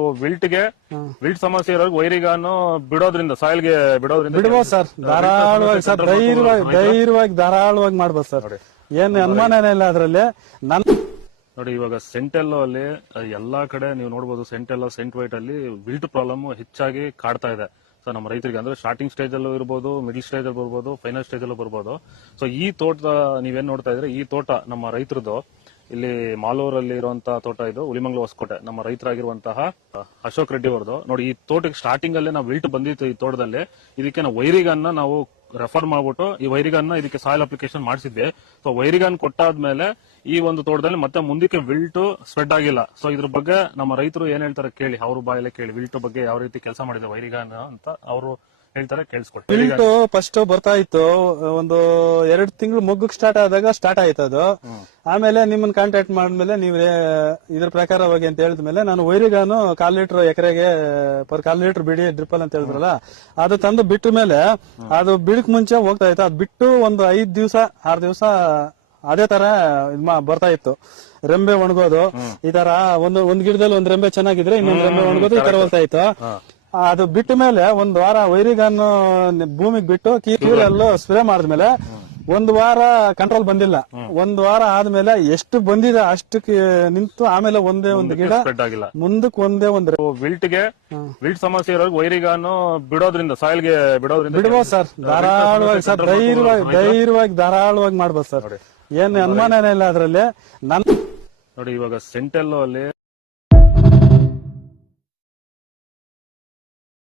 ವಿಲ್ಟ್ಗೆ wilt ಸಮಸ್ಯೆ ಇರೋರ್ಗೆ ವೈರಿಗಾನು ಬಿಡೋದ್ರಿಂದ ಸಾಯಿಲ್ಗೆ ಬಿಡೋದ್ರಿಂದ ಬಿಡ್ಬೋದು ಸರ್, ಧಾರಾಳವಾಗಿ ಸರ್, ಧೈರ್ಯವಾಗಿ ಧಾರಾಳವಾಗಿ ಮಾಡ್ಬೋದು ಸರ್, ಏನ್ ಅನುಮಾನನೇ ಇಲ್ಲ ಅದ್ರಲ್ಲಿ. ನೋಡಿ ಇವಾಗ ಸೆಂಟೆಲ್ಲೋ ಅಲ್ಲಿ ಎಲ್ಲಾ ಕಡೆ ನೀವು ನೋಡಬಹುದು, ಸೆಂಟೆಲ್ಲೋ ಸೆಂಟ್ ವೈಟ್ ಅಲ್ಲಿ ವಿಲ್ಟ್ ಪ್ರಾಬ್ಲಮ್ ಹೆಚ್ಚಾಗಿ ಕಾಡ್ತಾ ಇದೆ. ಸೊ ನಮ್ಮ ರೈತರಿಗೆ ಅಂದ್ರೆ ಸ್ಟಾರ್ಟಿಂಗ್ ಸ್ಟೇಜ್ ಅಲ್ಲೂ ಇರ್ಬೋದು, ಮಿಡಿಲ್ ಸ್ಟೇಜ್ ಅಲ್ಲಿ ಬರ್ಬೋದು, ಫೈನಲ್ ಸ್ಟೇಜ್ ಅಲ್ಲೂ ಬರ್ಬೋದು. ಸೊ ಈ ತೋಟ ನೀವೇನ್ ನೋಡ್ತಾ ಇದ್ರೆ, ಈ ತೋಟ ನಮ್ಮ ರೈತರದು. ಇಲ್ಲಿ ಮಾಲೂರಲ್ಲಿ ಇರುವಂತಹ ತೋಟ ಇದು, ಹುಲಿಮಂಗ್ಲ ಹೊಸಕೋಟೆ, ನಮ್ಮ ರೈತರಾಗಿರುವಂತಹ ಅಶೋಕ್ ರೆಡ್ಡಿ ಅವರದು. ನೋಡಿ ಈ ತೋಟಕ್ಕೆ ಸ್ಟಾರ್ಟಿಂಗ್ ಅಲ್ಲಿ ನಾವು ವಿಲ್ಟ್ ಬಂದಿತ್ತು ಈ ತೋಟದಲ್ಲಿ. ಇದಕ್ಕೆ ನಾವು ವೈರಿಗನ್ನ ನಾವು ರೆಫರ್ ಮಾಡ್ಬಿಟ್ಟು ಈ ವೈರಿಗನ್ನ ಇದಕ್ಕೆ ಸಾಯಿಲ್ ಅಪ್ಲಿಕೇಶನ್ ಮಾಡಿಸಿದ್ವಿ. ಸೊ ವೈರಿಗನ್ ಕೊಟ್ಟಾದ್ಮೇಲೆ ಈ ಒಂದು ತೋಟದಲ್ಲಿ ಮತ್ತೆ ಮುಂದಕ್ಕೆ ವಿಲ್ಟ್ ಸ್ಪ್ರೆಡ್ ಆಗಿಲ್ಲ. ಸೊ ಇದ್ರ ಬಗ್ಗೆ ನಮ್ಮ ರೈತರು ಏನ್ ಹೇಳ್ತಾರೆ ಕೇಳಿ, ಅವ್ರ ಬಾಯಲ್ಲೇ ಕೇಳಿ, ವಿಲ್ಟ್ ಬಗ್ಗೆ ಯಾವ ರೀತಿ ಕೆಲಸ ಮಾಡಿದೆ ವೈರಿಗನ್ ಅಂತ ಅವರು ಹೇಳ್ತಾರೆ, ಕೇಳಿಸ್ಕೊಡ್ತಾರೆ. ವಿಲ್ಟ್ ಫಸ್ಟ್ ಬರ್ತಾ ಇತ್ತು, ಒಂದು 2 ತಿಂಗಳು ಮೊಗ್ಗಕ್ಕೆ ಸ್ಟಾರ್ಟ್ ಆದಾಗ ಸ್ಟಾರ್ಟ್ ಆಯ್ತು ಅದು. ಆಮೇಲೆ ನಿಮ್ಮನ್ನ ಕಾಂಟ್ಯಾಕ್ಟ್ ಮಾಡಿದ್ಮೇಲೆ ನೀವೇ ಇದ್ರ ಪ್ರಕಾರವಾಗಿ ಅಂತ ಹೇಳಿದ್ಮೇಲೆ ನಾನು ವೈರಿಗಾನು 1/4 ಲೀಟರ್ ಎಕರೆಗೆ ಪರ್ 1/4 ಲೀಟರ್ ಬಿಡಿ ಡ್ರಿಪ್ಪಲ್ ಅಂತ ಹೇಳಿದ್ರಲ್ಲ, ಅದು ತಂದು ಬಿಟ್ಟ ಮೇಲೆ ಅದು ಬಿಡಕ್ ಮುಂಚೆ ಹೋಗ್ತಾ ಇತ್ತು. ಅದ್ ಬಿಟ್ಟು ಒಂದು 5 ದಿವಸ 6 ದಿವಸ ಅದೇ ತರ ಬರ್ತಾ ಇತ್ತು. ರೆಂಬೆ ಒಣಗೋದು ಈ ತರ, ಒಂದ್ ಗಿಡದಲ್ಲಿ ಒಂದ್ ರೆಂಬೆ ಚೆನ್ನಾಗಿದ್ರೆ ಇನ್ನೊಂದ್ ರೆಂಬೆ ಒಣಗೋದು ಈ ತರ ಬರ್ತಾ ಇತ್ತು. ಅದು ಬಿಟ್ಟ ಮೇಲೆ 1 ವಾರ ವೈರಿಗನ್ ಭೂಮಿಗೆ ಬಿಟ್ಟು ಕೀರಲ್ಲೂ ಸ್ಪ್ರೇ ಮಾಡಿದ್ಮೇಲೆ 1 ವಾರ ಕಂಟ್ರೋಲ್ ಬಂದಿಲ್ಲ. 1 ವಾರ ಆದ್ಮೇಲೆ ಎಷ್ಟು ಬಂದಿದೆ ಅಷ್ಟಕ್ಕೆ ನಿಂತು, ಆಮೇಲೆ ಒಂದೇ ಒಂದು ಗಿಡ ಮುಂದಕ್ಕೆ ಒಂದೇ ಒಂದು ವಿಲ್ಟ್ಗೆ ವಿಲ್ಟ್ ಸಮಸ್ಯೆ ಇರೋರ್ಗೆ ವೈರಿಗಾನು ಬಿಡೋದ್ರಿಂದ ಸಾಯಿಲ್ಗೆ ಬಿಡೋದ್ರಿಂದ ಬಿಡ್ಬೋದು ಸರ್, ಧಾರಾಳವಾಗಿ ಸರ್, ಧೈರ್ಯವಾಗಿ ಧಾರಾಳವಾಗಿ ಮಾಡ್ಬೋದು ಸರ್, ಏನ್ ಅನುಮಾನನೇ ಇಲ್ಲ ಅದ್ರಲ್ಲಿ. ನೋಡಿ ಇವಾಗ ಸೆಂಟೆಲ್ಲೋ ಅಲ್ಲಿ